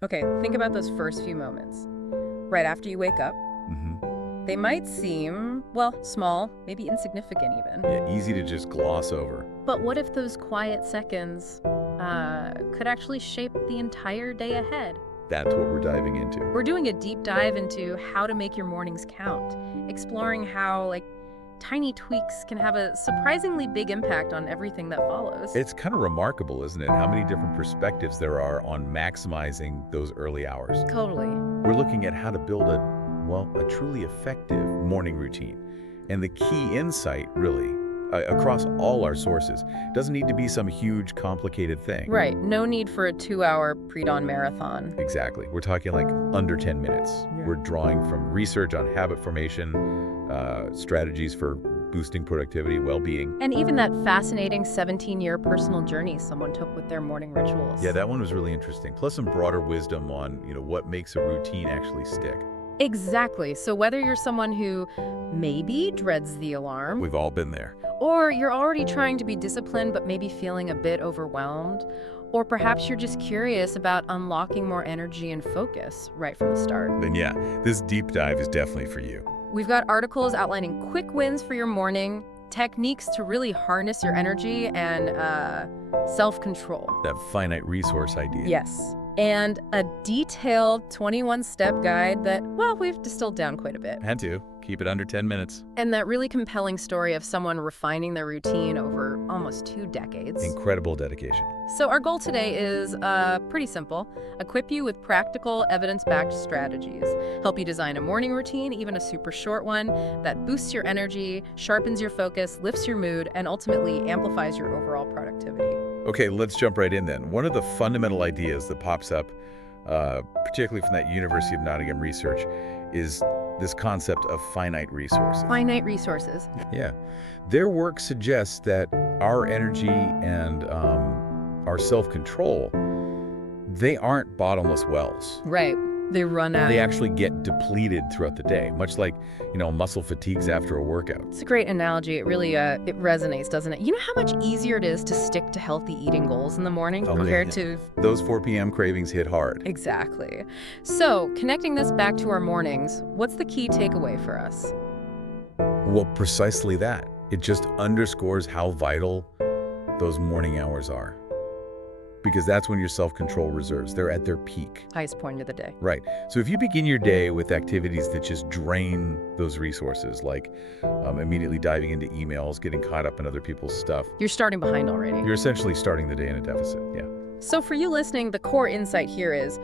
Okay, think about those first few moments. Right after you wake up, they might seem, well, small, maybe insignificant even. Yeah, easy to just gloss over. But what if those quiet seconds could actually shape the entire day ahead? That's what we're diving into. We're doing a deep dive into how to make your mornings count, exploring how, tiny tweaks can have a surprisingly big impact on everything that follows. It's kind of remarkable, isn't it, how many different perspectives there are on maximizing those early hours. Totally. We're looking at how to build a truly effective morning routine. And the key insight, really, across all our sources, doesn't need to be some huge, complicated thing. Right. No need for a 2-hour pre-dawn marathon. Exactly. We're talking like under 10 minutes. Yeah. We're drawing from research on habit formation, strategies for boosting productivity, well-being. And even that fascinating 17-year personal journey someone took with their morning rituals. Yeah, that one was really interesting. Plus some broader wisdom on, what makes a routine actually stick. Exactly. So whether you're someone who maybe dreads the alarm, We've all been there. or you're already trying to be disciplined but maybe feeling a bit overwhelmed, or perhaps you're just curious about unlocking more energy and focus right from the start. Then yeah, this deep dive is definitely for you. We've got articles outlining quick wins for your morning, techniques to really harness your energy, and self-control. That finite resource idea. Yes. And a detailed 21-step guide that, well, we've distilled down quite a bit. Had to. Keep it under 10 minutes. And that really compelling story of someone refining their routine over almost 2 decades. Incredible dedication. So our goal today is pretty simple. Equip you with practical, evidence-backed strategies. Help you design a morning routine, even a super short one, that boosts your energy, sharpens your focus, lifts your mood, and ultimately amplifies your overall productivity. Okay, let's jump right in then. One of the fundamental ideas that pops up, particularly from that University of Nottingham research, is this concept of finite resources. Finite resources. Yeah. Their work suggests that our energy and our self-control, they aren't bottomless wells. Right. They run out. They actually get depleted throughout the day, much like, muscle fatigues after a workout. It's a great analogy. It really it resonates, doesn't it? You know how much easier it is to stick to healthy eating goals in the morning compared to... Those 4 p.m. cravings hit hard. Exactly. So, connecting this back to our mornings, what's the key takeaway for us? Well, precisely that. It just underscores how vital those morning hours are. Because that's when your self-control reserves, they're at their peak. Highest point of the day. Right. So if you begin your day with activities that just drain those resources, like immediately diving into emails, getting caught up in other people's stuff, You're starting behind already. you're essentially starting the day in a deficit. Yeah. So for you listening, the core insight here is,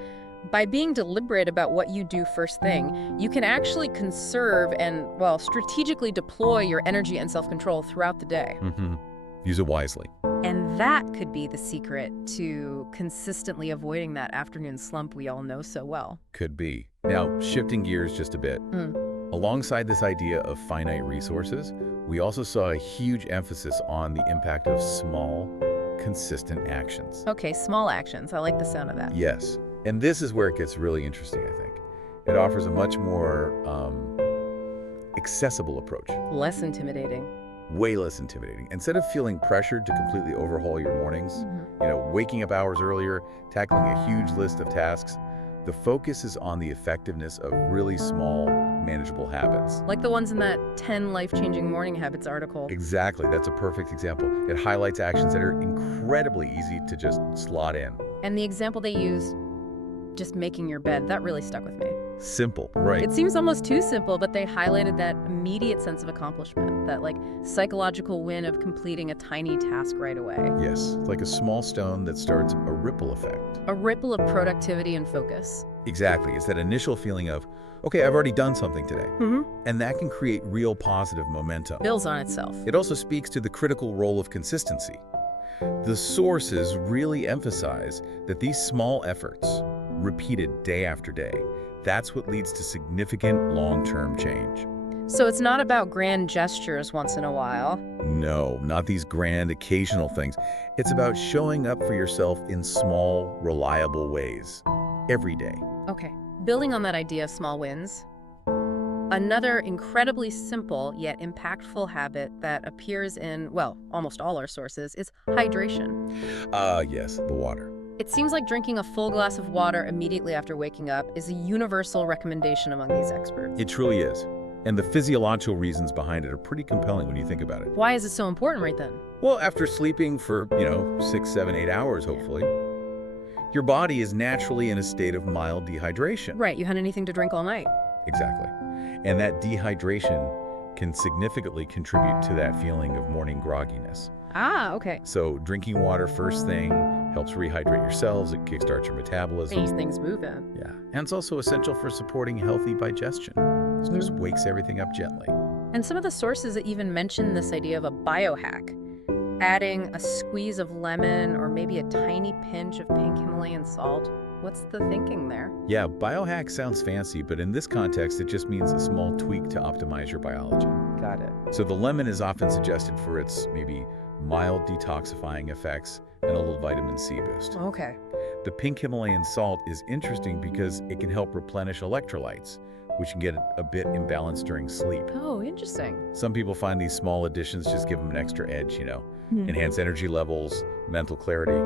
by being deliberate about what you do first thing, you can actually conserve and, well, strategically deploy your energy and self-control throughout the day. Mm-hmm. Use it wisely. And that could be the secret to consistently avoiding that afternoon slump we all know so well. Could be. Now, shifting gears just a bit. Alongside this idea of finite resources, we also saw a huge emphasis on the impact of small, consistent actions. Okay, small actions. I like the sound of that. Yes. And this is where it gets really interesting, I think. It offers a much more accessible approach. Less intimidating. Way less intimidating. Instead of feeling pressured to completely overhaul your mornings, waking up hours earlier, tackling a huge list of tasks, the focus is on the effectiveness of really small, manageable habits. Like the ones in that 10 life-changing morning habits article. Exactly. That's a perfect example. It highlights actions that are incredibly easy to just slot in. And the example they used, just making your bed, that really stuck with me. Simple, right? It seems almost too simple, but they highlighted that immediate sense of accomplishment, that psychological win of completing a tiny task right away. Yes, it's like a small stone that starts a ripple effect. A ripple of productivity and focus. Exactly. It's that initial feeling of, okay, I've already done something today. And that can create real positive momentum. Builds on itself. It also speaks to the critical role of consistency. The sources really emphasize that these small efforts, repeated day after day, that's what leads to significant long-term change. So it's not about grand gestures once in a while. No, not these grand occasional things. It's about showing up for yourself in small, reliable ways, every day. Okay, building on that idea of small wins, another incredibly simple yet impactful habit that appears in, well, almost all our sources is hydration. Yes, the water. It seems like drinking a full glass of water immediately after waking up is a universal recommendation among these experts. It truly is. And the physiological reasons behind it are pretty compelling when you think about it. Why is it so important right then? Well, after sleeping for, 6, 7, 8 hours, hopefully, your body is naturally in a state of mild dehydration. Right, you had anything to drink all night. Exactly. And that dehydration can significantly contribute to that feeling of morning grogginess. Ah, okay. So drinking water first thing helps rehydrate your cells, it kickstarts your metabolism. These things moving. Yeah, and it's also essential for supporting healthy digestion. So it just wakes everything up gently. And some of the sources that even mention this idea of a biohack, adding a squeeze of lemon or maybe a tiny pinch of pink Himalayan salt. What's the thinking there? Yeah, biohack sounds fancy, but in this context, it just means a small tweak to optimize your biology. Got it. So the lemon is often suggested for its maybe mild detoxifying effects and a little vitamin C boost. Okay. The pink Himalayan salt is interesting because it can help replenish electrolytes, which can get a bit imbalanced during sleep. Oh, interesting. Some people find these small additions just give them an extra edge, enhance energy levels, mental clarity.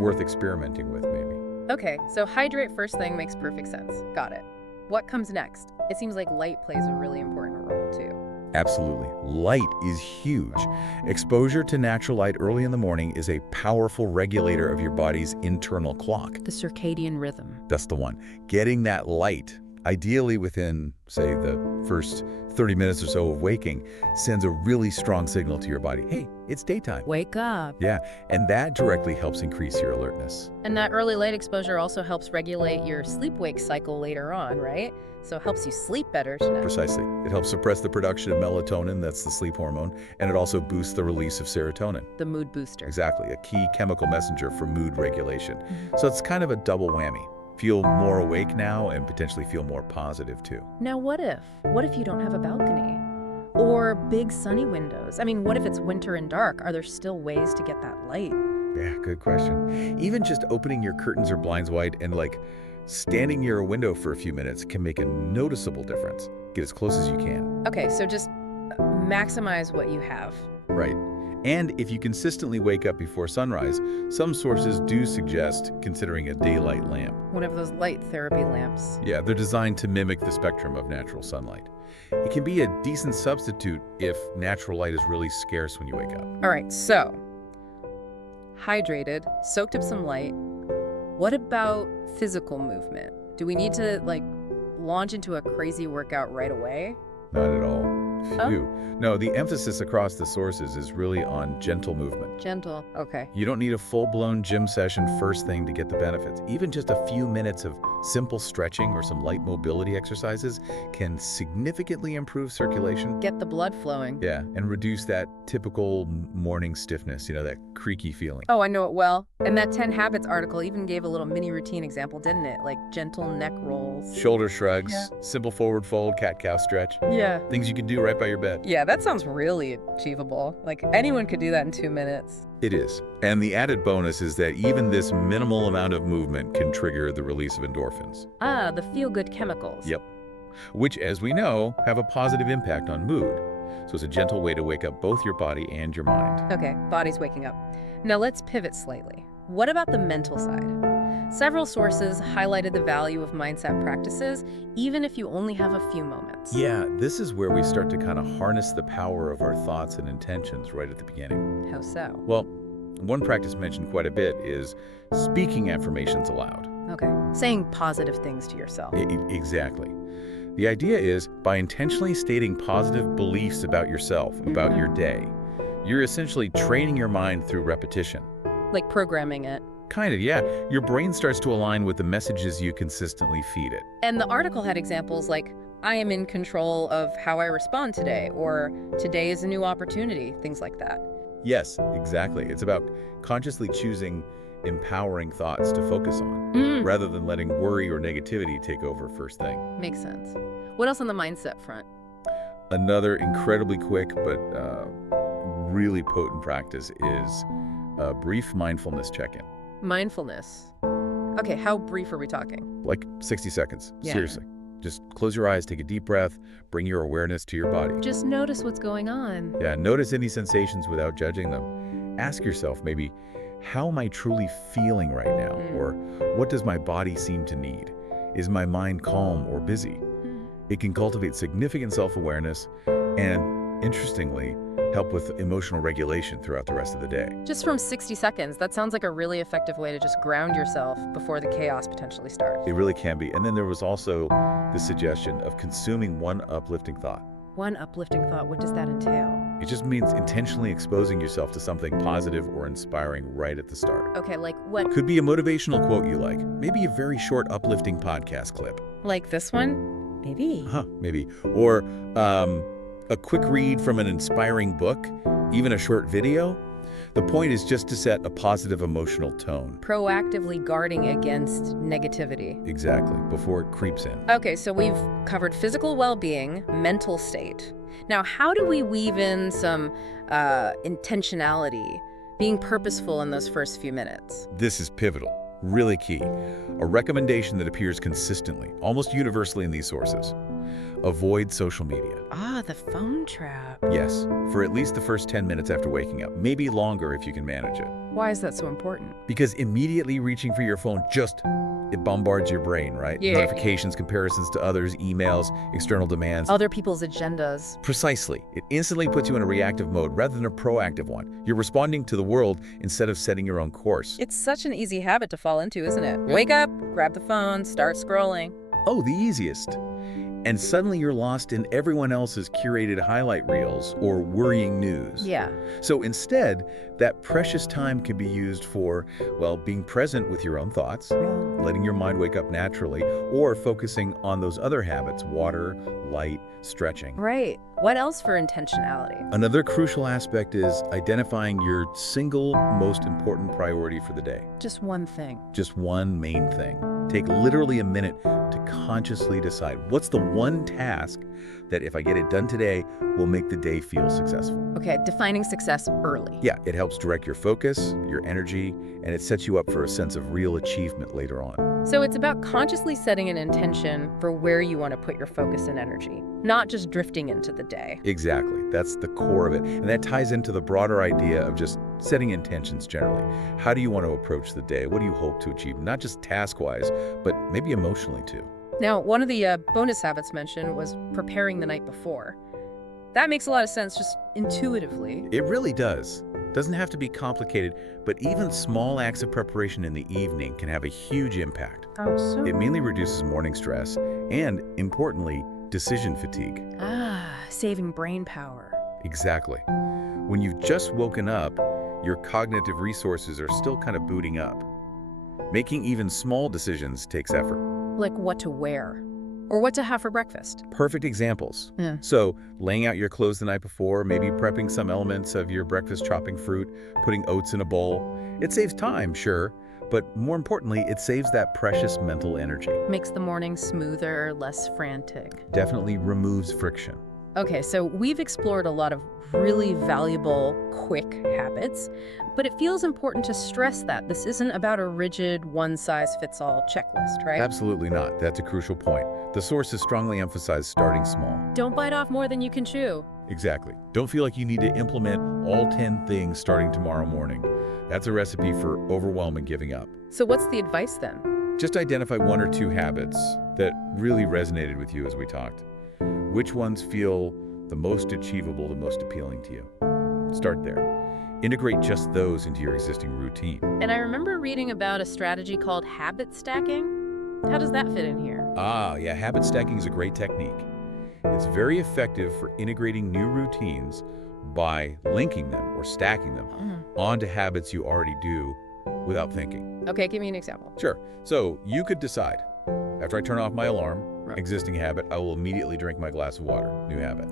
Worth experimenting with, maybe. Okay, so hydrate first thing makes perfect sense. Got it. What comes next? It seems like light plays a really important role, too. Absolutely. Light is huge. Exposure to natural light early in the morning is a powerful regulator of your body's internal clock. The circadian rhythm. That's the one. Getting that light, ideally within, say, the first 30 minutes or so of waking, sends a really strong signal to your body. Hey, it's daytime. Wake up. Yeah, and that directly helps increase your alertness. And that early light exposure also helps regulate your sleep-wake cycle later on, right? So it helps you sleep better tonight. Precisely. It helps suppress the production of melatonin, that's the sleep hormone, and it also boosts the release of serotonin. The mood booster. Exactly, a key chemical messenger for mood regulation. So it's kind of a double whammy. Feel more awake now and potentially feel more positive too. Now what if? What if you don't have a balcony? Or big sunny windows? I mean, what if it's winter and dark? Are there still ways to get that light? Yeah, good question. Even just opening your curtains or blinds wide and standing near a window for a few minutes can make a noticeable difference. Get as close as you can. Okay, so just maximize what you have. Right. And if you consistently wake up before sunrise, some sources do suggest considering a daylight lamp. One of those light therapy lamps. Yeah, they're designed to mimic the spectrum of natural sunlight. It can be a decent substitute if natural light is really scarce when you wake up. All right, so hydrated, soaked up some light. What about physical movement? Do we need to launch into a crazy workout right away? Not at all. Oh? No, the emphasis across the sources is really on gentle movement. Gentle, okay. You don't need a full-blown gym session first thing to get the benefits. Even just a few minutes of simple stretching or some light mobility exercises can significantly improve circulation. Get the blood flowing. Yeah, and reduce that typical morning stiffness, that creaky feeling. Oh, I know it well. And that 10 Habits article even gave a little mini routine example, didn't it? Like gentle neck rolls. Shoulder shrugs, Yeah. simple forward fold, cat-cow stretch. Yeah. Things you can do right by your bed. Yeah, that sounds really achievable. Like anyone could do that in 2 minutes. It is. And the added bonus is that even this minimal amount of movement can trigger the release of endorphins. Ah, the feel-good chemicals. Yep. Which, as we know, have a positive impact on mood. So it's a gentle way to wake up both your body and your mind. Okay, body's waking up. Now let's pivot slightly. What about the mental side? Several sources highlighted the value of mindset practices, even if you only have a few moments. Yeah, this is where we start to kind of harness the power of our thoughts and intentions right at the beginning. How so? Well, one practice mentioned quite a bit is speaking affirmations aloud. Okay, saying positive things to yourself. Exactly. The idea is by intentionally stating positive beliefs about yourself, about your day, you're essentially training your mind through repetition. Like programming it. Kind of, yeah. Your brain starts to align with the messages you consistently feed it. And the article had examples like, I am in control of how I respond today, or today is a new opportunity, things like that. Yes, exactly. It's about consciously choosing empowering thoughts to focus on, rather than letting worry or negativity take over first thing. Makes sense. What else on the mindset front? Another incredibly quick but really potent practice is a brief mindfulness check-in. Mindfulness. Okay, how brief are we talking? Like 60 seconds, Yeah. seriously. Just close your eyes, take a deep breath, bring your awareness to your body. Just notice what's going on. Yeah, notice any sensations without judging them. Ask yourself maybe, how am I truly feeling right now? Or what does my body seem to need? Is my mind calm or busy? It can cultivate significant self-awareness and, interestingly, help with emotional regulation throughout the rest of the day. Just from 60 seconds, that sounds like a really effective way to just ground yourself before the chaos potentially starts. It really can be. And then there was also the suggestion of consuming one uplifting thought. One uplifting thought, what does that entail? It just means intentionally exposing yourself to something positive or inspiring right at the start. Okay, like what? Could be a motivational quote you like, maybe a very short uplifting podcast clip. Like this one? Maybe. Maybe. Or a quick read from an inspiring book, even a short video. The point is just to set a positive emotional tone. Proactively guarding against negativity. Exactly, before it creeps in. Okay, so we've covered physical well-being, mental state. Now, how do we weave in some intentionality, being purposeful in those first few minutes? This is pivotal, really key. A recommendation that appears consistently, almost universally in these sources. Avoid social media. Ah, the phone trap. Yes, for at least the first 10 minutes after waking up, maybe longer if you can manage it. Why is that so important? Because immediately reaching for your phone it bombards your brain, right? Yeah. Notifications, comparisons to others, emails, external demands. Other people's agendas. Precisely. It instantly puts you in a reactive mode rather than a proactive one. You're responding to the world instead of setting your own course. It's such an easy habit to fall into, isn't it? Wake up, grab the phone, start scrolling. Oh, the easiest. And suddenly you're lost in everyone else's curated highlight reels or worrying news. Yeah. So instead, that precious time can be used for, well, being present with your own thoughts, letting your mind wake up naturally, or focusing on those other habits, water, light, stretching. Right. What else for intentionality? Another crucial aspect is identifying your single most important priority for the day. Just one thing. Just one main thing. Take literally a minute to consciously decide what's the one task that if I get it done today will make the day feel successful. Okay, defining success early. Yeah, it helps direct your focus, your energy, and it sets you up for a sense of real achievement later on. So it's about consciously setting an intention for where you want to put your focus and energy, not just drifting into the day. Exactly. That's the core of it. And that ties into the broader idea of just setting intentions generally. How do you want to approach the day? What do you hope to achieve? Not just task-wise, but maybe emotionally too. Now, one of the bonus habits mentioned was preparing the night before. That makes a lot of sense just intuitively. It really does. Doesn't have to be complicated, but even small acts of preparation in the evening can have a huge impact. Oh, so? It mainly reduces morning stress and, importantly, decision fatigue. Saving brain power. Exactly. When you've just woken up, your cognitive resources are still kind of booting up. Making even small decisions takes effort. Like what to wear or what to have for breakfast. Perfect examples. Yeah. So, laying out your clothes the night before, maybe prepping some elements of your breakfast, chopping fruit, putting oats in a bowl. It saves time, sure, but more importantly, it saves that precious mental energy. Makes the morning smoother, less frantic. Definitely removes friction. Okay, so we've explored a lot of really valuable, quick habits, but it feels important to stress that this isn't about a rigid, one-size-fits-all checklist, right? Absolutely not. That's a crucial point. The sources strongly emphasize starting small. Don't bite off more than you can chew. Exactly. Don't feel like you need to implement all 10 things starting tomorrow morning. That's a recipe for overwhelm and giving up. So what's the advice then? Just identify one or two habits that really resonated with you as we talked. Which ones feel the most achievable, the most appealing to you? Start there. Integrate just those into your existing routine. And I remember reading about a strategy called habit stacking. How does that fit in here? Yeah, habit stacking is a great technique. It's very effective for integrating new routines by linking them or stacking them onto habits you already do without thinking. Okay, give me an example. Sure. So you could decide, after I turn off my alarm, existing habit, I will immediately drink my glass of water, new habit.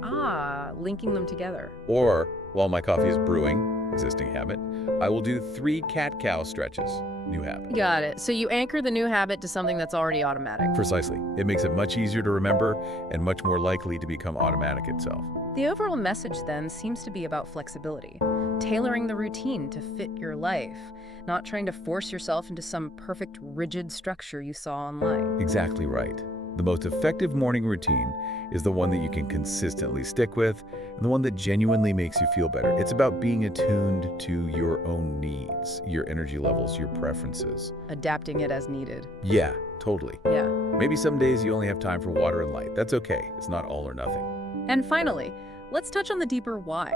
Linking them together. Or, while my coffee is brewing, existing habit, I will do 3 cat-cow stretches, new habit. Got it. So you anchor the new habit to something that's already automatic. Precisely. It makes it much easier to remember and much more likely to become automatic itself. The overall message then seems to be about flexibility, tailoring the routine to fit your life, not trying to force yourself into some perfect rigid structure you saw online. Exactly right. The most effective morning routine is the one that you can consistently stick with and the one that genuinely makes you feel better. It's about being attuned to your own needs, your energy levels, your preferences. Adapting it as needed. Yeah, totally. Yeah. Maybe some days you only have time for water and light. That's okay. It's not all or nothing. And finally, let's touch on the deeper why.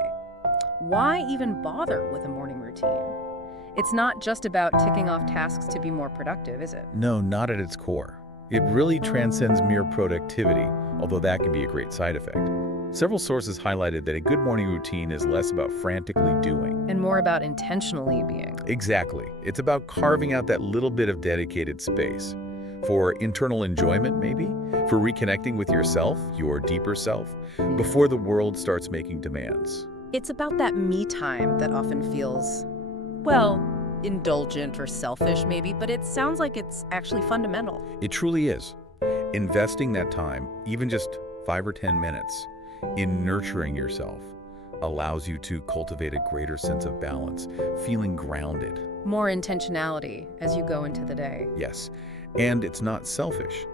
Why even bother with a morning routine? It's not just about ticking off tasks to be more productive, is it? No, not at its core. It really transcends mere productivity, although that can be a great side effect. Several sources highlighted that a good morning routine is less about frantically doing. And more about intentionally being. Exactly. It's about carving out that little bit of dedicated space. For internal enjoyment, maybe? For reconnecting with yourself, your deeper self, before the world starts making demands. It's about that me time that often feels, well, indulgent or selfish maybe, but it sounds like it's actually fundamental. It truly is. Investing that time, even just 5 or 10 minutes, in nurturing yourself allows you to cultivate a greater sense of balance, feeling grounded. More intentionality as you go into the day. Yes, and it's not selfish.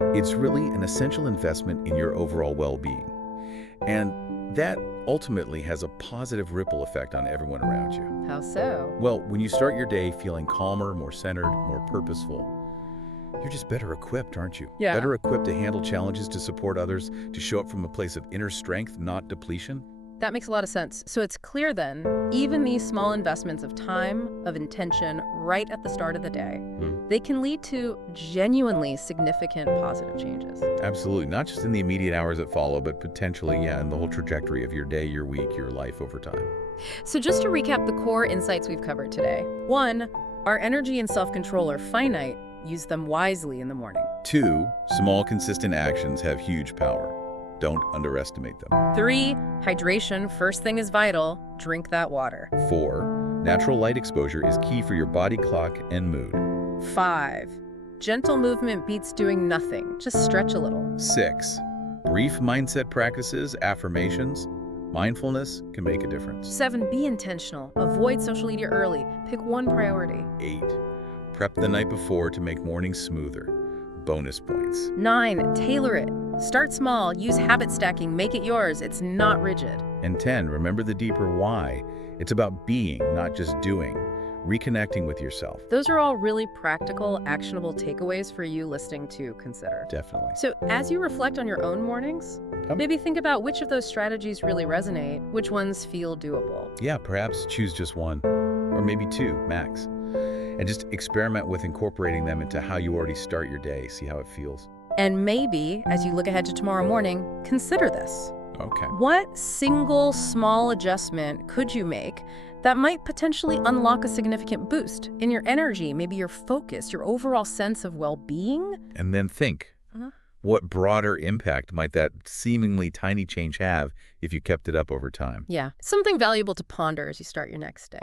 It's really an essential investment in your overall well-being. And that ultimately has a positive ripple effect on everyone around you. How so? Well, when you start your day feeling calmer, more centered, more purposeful, you're just better equipped, aren't you? Yeah. Better equipped to handle challenges, to support others, to show up from a place of inner strength, not depletion. That makes a lot of sense. So it's clear then, even these small investments of time, of intention, right at the start of the day, they can lead to genuinely significant positive changes. Absolutely. Not just in the immediate hours that follow, but potentially, yeah, in the whole trajectory of your day, your week, your life over time. So just to recap the core insights we've covered today. 1, our energy and self-control are finite. Use them wisely in the morning. 2, small, consistent actions have huge power. Don't underestimate them. 3, hydration, first thing is vital. Drink that water. 4, natural light exposure is key for your body clock and mood. 5, gentle movement beats doing nothing. Just stretch a little. 6, brief mindset practices, affirmations, mindfulness can make a difference. 7, be intentional. Avoid social media early. Pick one priority. 8, prep the night before to make mornings smoother. Bonus points. 9, tailor it. Start small, use habit stacking, make it yours. It's not rigid. And 10, remember the deeper why. It's about being, not just doing. Reconnecting with yourself. Those are all really practical, actionable takeaways for you listening to consider. Definitely. So as you reflect on your own mornings, maybe think about which of those strategies really resonate, which ones feel doable. Yeah, perhaps choose just one, or maybe 2, max. And just experiment with incorporating them into how you already start your day. See how it feels. And maybe, as you look ahead to tomorrow morning, consider this. Okay. What single small adjustment could you make that might potentially unlock a significant boost in your energy, maybe your focus, your overall sense of well-being? And then think, what broader impact might that seemingly tiny change have if you kept it up over time? Yeah, something valuable to ponder as you start your next day.